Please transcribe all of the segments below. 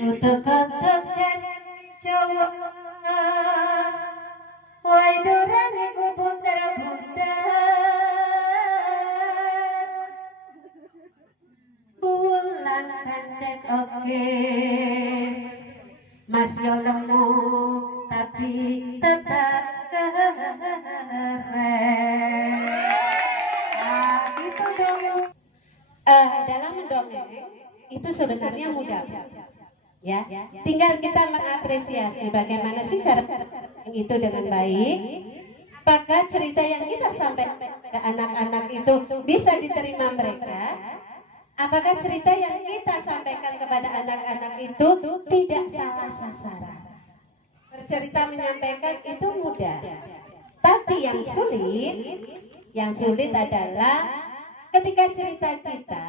Utek-utek Jawa Wai dorang iku bunter-bunter Bulan pancet oke Mas yo lemu tapi tetap keren. Nah, gitu dong. Dalam mendongeng itu sebenarnya mudah, ya. Tinggal kita mengapresiasi bagaimana sih cara itu dengan baik. Apakah cerita yang kita sampaikan ke anak-anak itu bisa diterima mereka? Apakah cerita yang kita sampaikan kepada anak-anak itu tidak salah sasaran? Bercerita menyampaikan itu mudah, tapi yang sulit adalah ketika cerita kita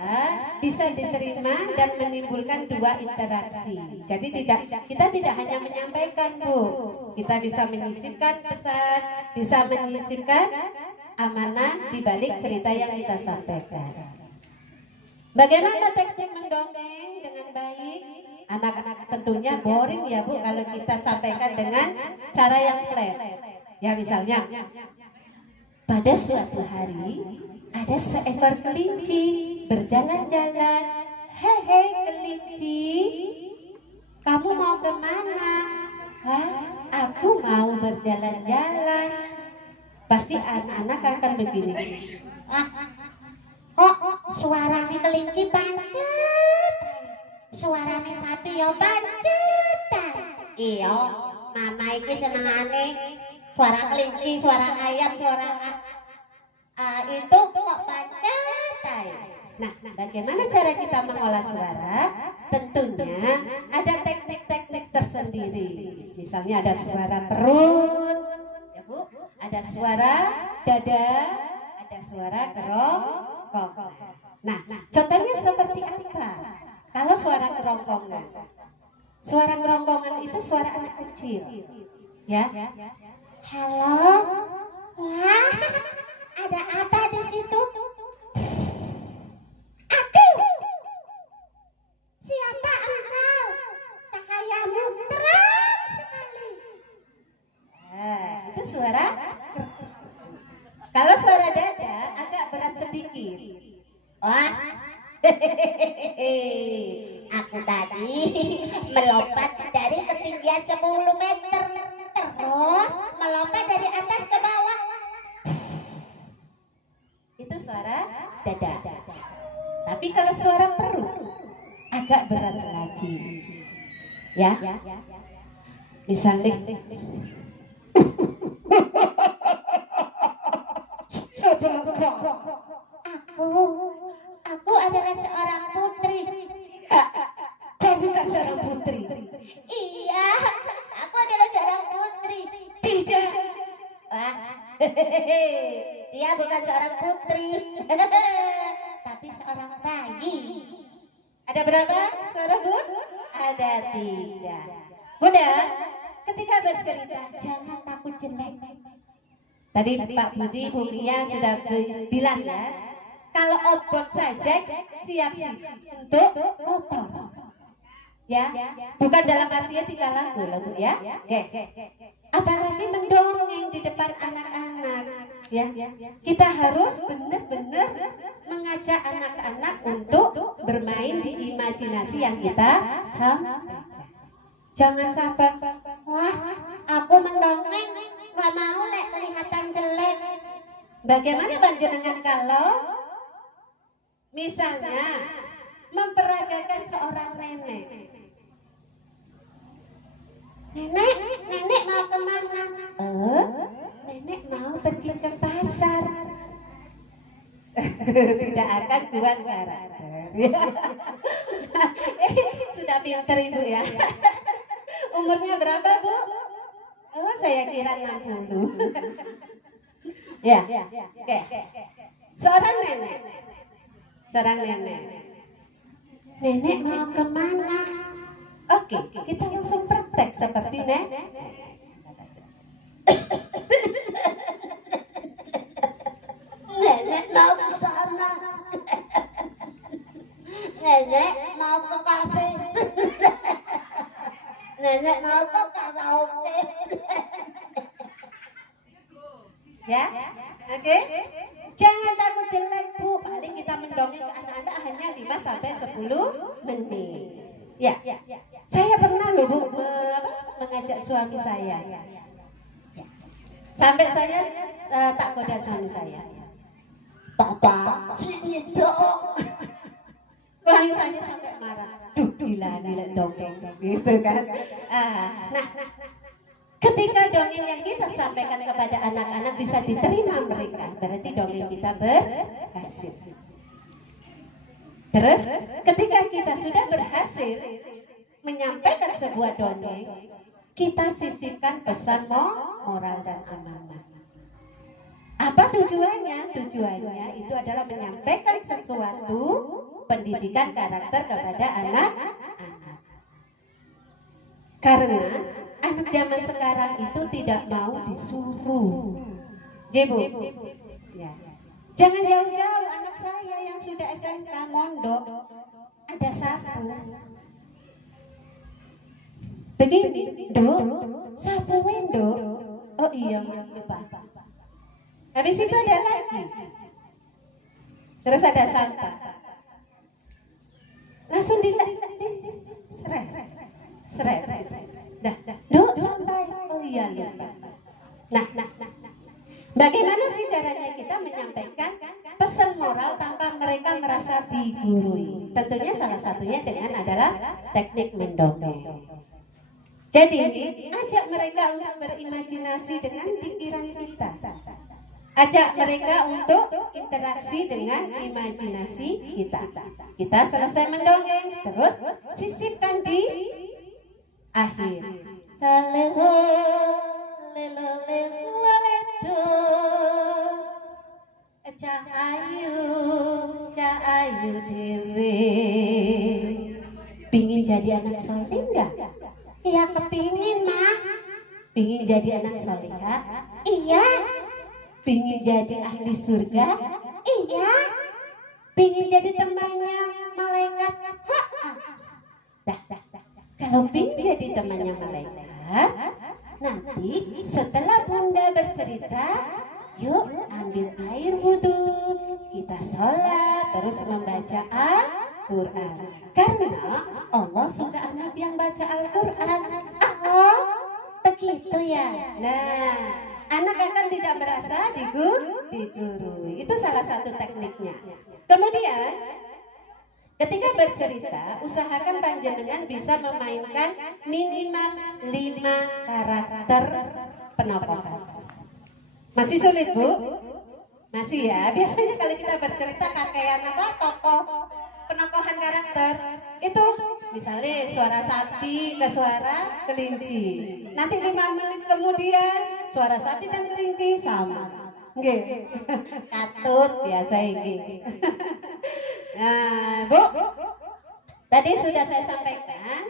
bisa diterima dan menimbulkan dua interaksi. Jadi kita tidak hanya menyampaikan, Bu, kita bisa menyisipkan pesan, bisa menyisipkan amanah di balik cerita yang kita sampaikan. Bagaimana teknik mendongeng dengan baik? Anak-anak tentunya boring ya, Bu, kalau kita sampaikan dengan cara yang flat. Ya, misalnya, pada suatu hari ada seekor kelinci berjalan-jalan. Hei kelinci, kamu mau kemana? Hah, aku mau berjalan-jalan. Pasti anak-anak akan begini. Kok suaranya kelinci pancet, suaranya sapi ya pancet. Iya, mama iki senengane suara kelinci, suara ayam, suara itu kok pancet. Nah, bagaimana cara kita mengolah suara? Tentunya ada teknik-teknik tersendiri. Misalnya ada suara perut, ya Bu, ada suara dada, ada suara kerongkongan. Nah, contohnya seperti apa? Kalau suara kerongkongan, suara kerongkongan itu suara anak kecil, ya. Halo, wah, ada apa di situ? Aku. Siapa engkau? Cahayamu terang sekali. Itu suara. Kalau suara dada agak berat sedikit. Wah, aku tadi melompat dari ketinggian 10 meter, terus melompat dari atas ke bawah. Itu suara dada. Tapi kalau suara perut agak berat lagi. Ya, misalnya. Aku adalah seorang putri. Kau bukan seorang putri. Iya, aku adalah seorang putri. Tidak. Wah, dia bukan seorang putri, tapi seorang bayi. Ada berapa suara Bud? Ada 3. Bunda, ketika bercerita jangan takut jelek. Tadi Pak Budi, Bu Mia sudah bilang ya, kalau outbound saja siap-siap untuk kotor. Ya, bukan dalam artinya tinggal lagu ya. Oke. Apalagi mendongeng di depan anak-anak, ya. Kita harus benar-benar mengajak anak-anak untuk bermain di imajinasi yang kita sampaikan. Jangan sampai, wah, aku mendongeng nggak mau lek kelihatan jelek. Bagaimana panjenengan kalau misalnya memperagakan seorang nenek? Nenek mau kemana? Nenek mau pergi ke pasar. Tidak akan kuat karakter. Sudah pinter Ibu ya. Umurnya berapa Bu? Oh, saya kira 60. Ya, oke. Seorang nenek. Nenek mau kemana? Oke, kita langsung praktek seperti nenek. Nenek mau ke sana. Nenek mau ke kafe. Nenek mau kok karaoke. Ya, oke. Jangan takut jelek Bu, paling kita mendongeng ke anak-anak hanya 5 sampai 10 menit. Ya, saya pernah loh Bu mengajak suami saya. Sampai saya tak goda suami saya. Papa, sini dong. Suami saya sampai marah. Duh, gila dongeng gitu kan. Nah, ketika dongeng yang kita sampaikan kepada anak-anak bisa diterima mereka, berarti dongeng kita berhasil. Terus, ketika kita sudah berhasil menyampaikan sebuah dongeng, kita sisipkan pesan moral dan amanah. Apa tujuannya? Tujuannya itu adalah menyampaikan sesuatu pendidikan karakter kepada anak-anak. Karena anak zaman sekarang itu tidak mau disuruh. Jebu. Ya. Jangan jauh-jauh anak saya yang sudah SMK mondok ada sapu. Begini, sapu wendo. Oh iya, lupa. Habis itu ada lagi. Terus ada sampah. Langsung seret. Dah. Sampai. Oh iya, lupa. Nah. Bagaimana sih caranya kita menyampaikan pesan moral tanpa mereka merasa digurui? Tentunya salah satunya dengan adalah teknik mendongeng. Jadi, ajak mereka untuk berimajinasi dengan pikiran kita. Ajak mereka untuk interaksi dengan imajinasi kita. Kita selesai mendongeng, terus sisipkan di akhir. Cahayu dewe. Pingin jadi anak soleh enggak? Iya kepingin mah. Pingin jadi anak solehah? Iya. Pingin jadi ahli surga? Iya. Pingin jadi temannya malaikat? Dah. Kalau pingin jadi temannya malaikat, nanti setelah Bunda bercerita, yuk ambil air wudhu, kita sholat, terus membaca Al-Quran. Karena Allah suka anak yang baca Al-Quran. Oh, begitu ya. Nah, anak akan tidak merasa digurui. Itu salah satu tekniknya. Kemudian, ketika bercerita, usahakan panjenengan bisa memainkan minimal 5 karakter penokohan. Masih sulit Bu? Masih ya. Biasanya kalau kita bercerita kakean apa tokoh penokohan karakter itu misalnya suara sapi ke suara kelinci. Nanti 5 menit kemudian suara sapi dan kelinci sama. Nggih. Katut biasa ini. Nah, Bu, tadi sudah saya sampaikan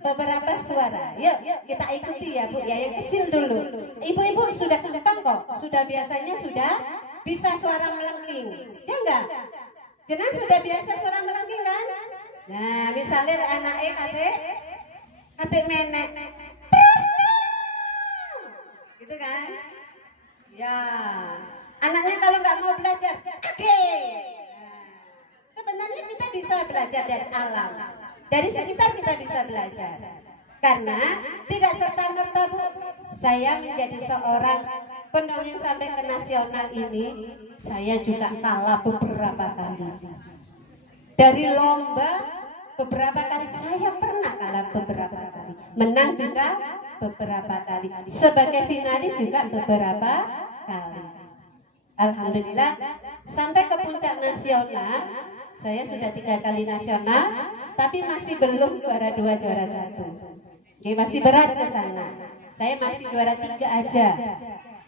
beberapa suara. Yuk kita ikuti ya Bu, ya yang kecil dulu. Ibu-ibu sudah gampang kok, biasanya sudah bisa suara melengking, ya enggak? Jenang sudah biasa suara melengking kan? Nah, misalnya anaknya kate menek, terus gitu kan? Ya, anaknya kalau nggak mau belajar, oke. Sebenarnya kita bisa belajar dari alam, dari sekitar kita bisa belajar. Karena tidak serta-merta Bu, saya menjadi seorang pendongeng sampai ke nasional ini, saya juga kalah beberapa kali. Dari lomba beberapa kali, saya pernah kalah beberapa kali. Menang juga beberapa kali. Sebagai finalis juga beberapa kali. Alhamdulillah, sampai ke puncak nasional, saya sudah 3 kali nasional, tapi masih belum juara 2, juara 1. Oke, masih berat ke sana. Saya masih juara 3 aja.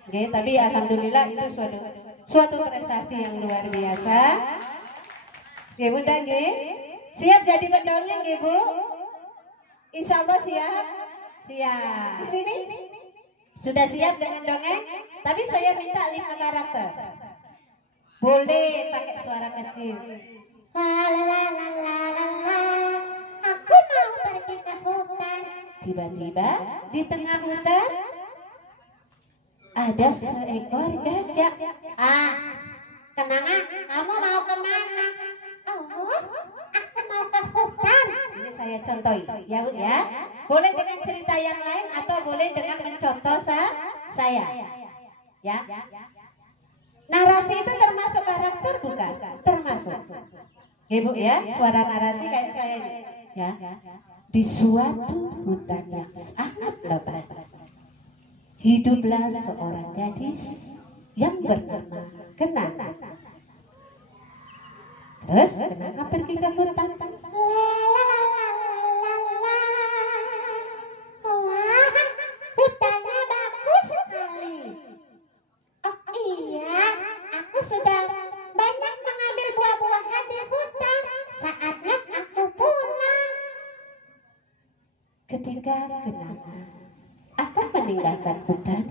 Oke, tapi alhamdulillah itu suatu prestasi yang luar biasa. Oke, Bunda nggih. Siap jadi pendongeng nggih, Bu? Insya Allah siap. Siap. Di sini sudah siap dengan dongeng? Tapi saya minta 5 karakter. Boleh pakai suara kecil. La la la la la la. Aku mau pergi ke hutan. Tiba-tiba di tengah hutan ada seekor gagak. Kenanga, kamu mau kemana? Oh, aku mau ke hutan. Ini saya contohin, ya Bu ya. Boleh dengan cerita yang lain atau boleh dengan mencontoh saya. Ya. Narasi itu termasuk karakter bukan? Termasuk. Ibu ya, suara narasi kayak saya ini. Ya. Di suatu hutan yang sangat lebat, hiduplah seorang gadis yang bernama Kenanga. Terus Kenanga pergi ke hutan. Wah, hutannya bagus sekali. Oh iya, aku sudah banyak mengambil buah-buahan di hutan. Saatnya aku pulang. Ketika Kenanga akan meninggalkan hutan,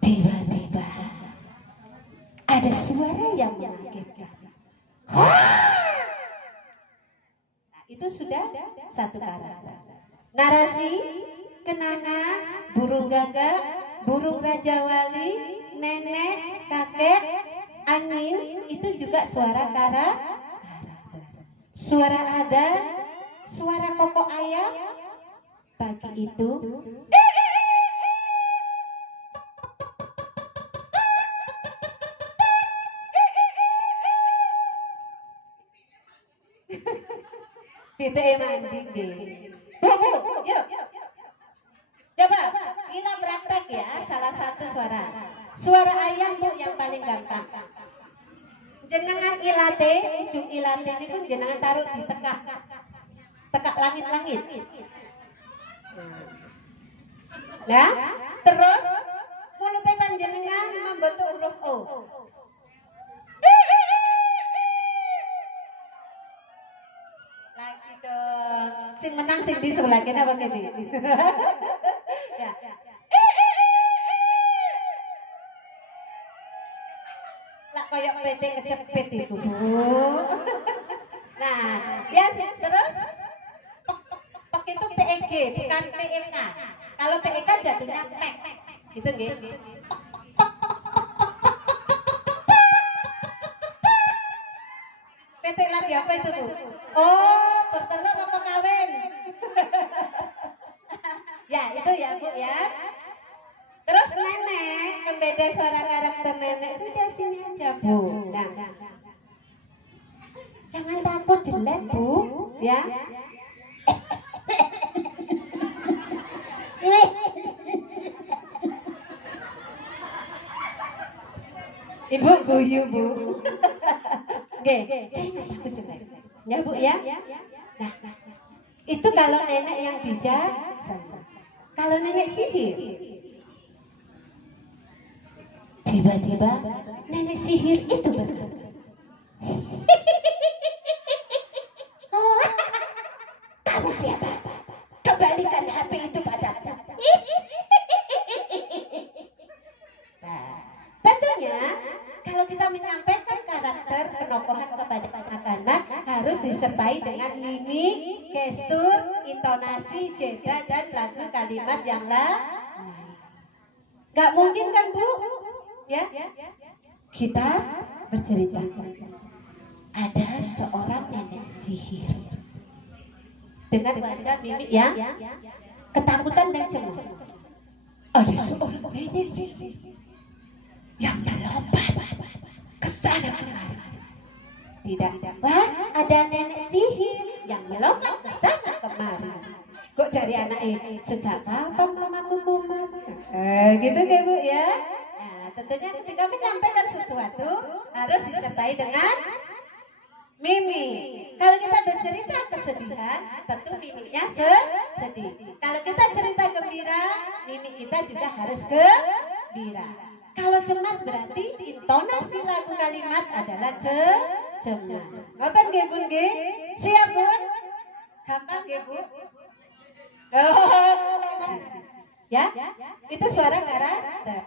tiba-tiba ada suara yang mengagetkan. Nah, itu sudah satu karakter. Narasi Kenanga, burung gagak, burung raja wali, nenek, kakek, angin, itu juga suara karakter. Suara adan, suara koko ayam. Pagi itu kita mandi deh. Bu, yuk. Coba kita praktek ya salah satu suara. Suara ayam Bu yang paling gampang. Jenengan ilate, ujung ilate ini pun jenengan taruh di tekak langit-langit. Nah, terus mulutnya panjenengan membentuk huruf O. Lagi dong. Sing menang sing di sebelah kene apa kene? Ya. Lah koyok PT kecepet iku, Bu. Nah, ya terus pek itu PEG bukan PEK. Kalau PEK jadinya pek. Gitu nggih. PT lagi apa itu Bu? Oh, bertelur apa kawin? Ya itu ya Bu ya. Terus nenek, pembeda suara karakter nenek sudah sini aja Bu. Nah, jangan takut jelek Bu, ya. Ibu guyu Bu. Oke, saya nggak takut jelek. Ya Bu ya. Nah, itu kalau nenek yang bijak. Kalau nenek sihir, tiba-tiba nenek sihir itu berkata, oh, kamu siapa? Kembalikan HP itu padaku. Nah, tentunya kalau kita menyampaikan karakter penokohan kepada anak-anak harus disertai dengan mimik, gestur, intonasi, jeda dan lagu kalimat yang lain. Gak mungkin kan Bu? Ya, kita bercerita. Ada seorang nenek sihir dengan wajah mimik yang ketakutan dan cemas. Ada seorang nenek sihir yang melompat ke sana kemari. Tidak, wah, ada nenek sihir yang melompat ke sana kemari. Kok cari anak ini? Sejak kapan mamaku kumat? Gitu kan Bu ya? Nah, tentunya ketika menyampaikan sesuatu harus disertai dengan mimik. Kalau kita bercerita kesedihan, tentu mimiknya sedih. Kalau kita cerita gembira, mimik kita juga harus gembira. Kalau cemas berarti intonasi lagu kalimat adalah cemas. Ngoten nggih Bun nggih? Siap Bun? Gampang nggih Bu? Oh, ya, itu suara karakter.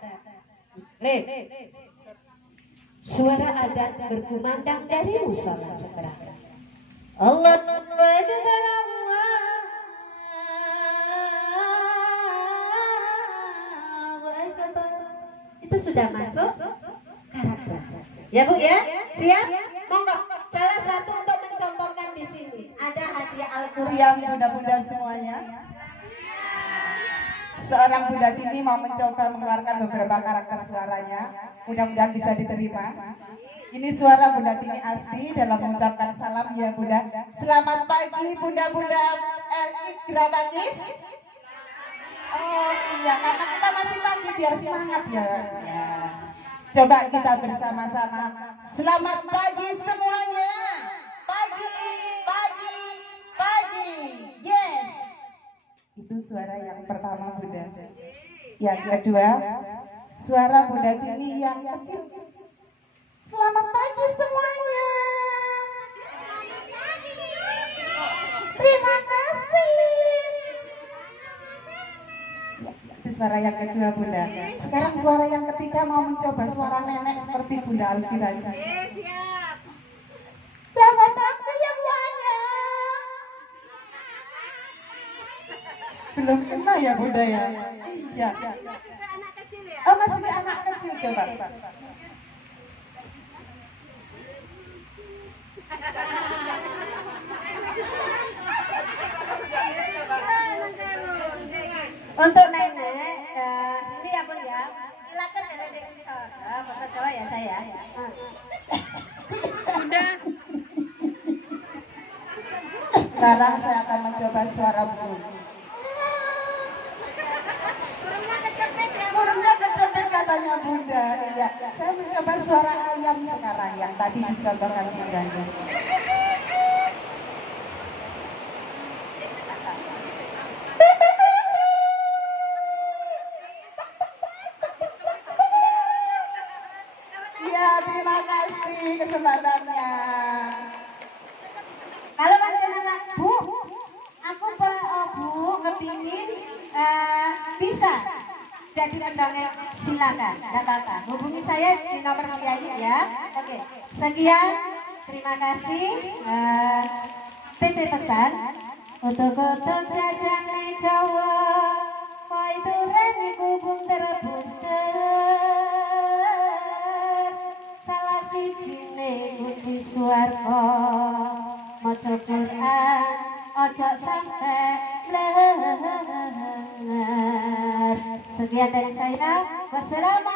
Suara adzan berkumandang dari musola seberang. Allahu Akbar, Allah Ya Bu ya, siap? Monggo. Salah satu untuk mencontohkan di sini ada hadiah Al-Quran. Siap bunda-bunda semuanya. Seorang Bunda Tini mau mencoba mengeluarkan beberapa karakter suaranya. Mudah-mudahan bisa diterima. Ini suara Bunda Tini asli dalam mengucapkan salam ya Bunda. Selamat pagi Bunda-Bunda RI Grabangis. Oh iya, karena kita masih pagi biar semangat ya. Ya. Coba kita bersama-sama. Selamat pagi semuanya. Pagi, pagi, pagi. Yes. Itu suara yang pertama Bunda. Yang kedua, suara Bunda Tini yang kecil. Selamat pagi semuanya. Terima kasih. Ya, itu suara yang kedua Bunda. Sekarang suara yang ketiga mau mencoba suara nenek seperti Bunda Alfi tadi. Siap. Selamat pagi semuanya. Belum kena ya Bunda ya? Iya. Oh masih ke anak kecil coba. Untuk nenek, ini ya Bu ya, silakan nenek bahasa Jawa ya saya. Bunda. Sekarang saya akan mencoba suara burung. Burungnya kecepet katanya Bunda. Ya, saya mencoba suara ayam sekarang yang tadi dicontohkan Bundanya. Ya, terima kasih kesempatannya. Kalau panjenengan Bu, aku Bu kepingin bisa jadi pendongeng, silakan, nggak apa-apa. Hubungi saya di nomor menyanyi ya. Oke, sekian, terima kasih. Titip pesan untuk jajane Jawa, koi turen iku bunter-bunter. Salah sijine kunci swarga, maca Quran ojo sampai leher. Sekian dari saya. Wassalamualaikum.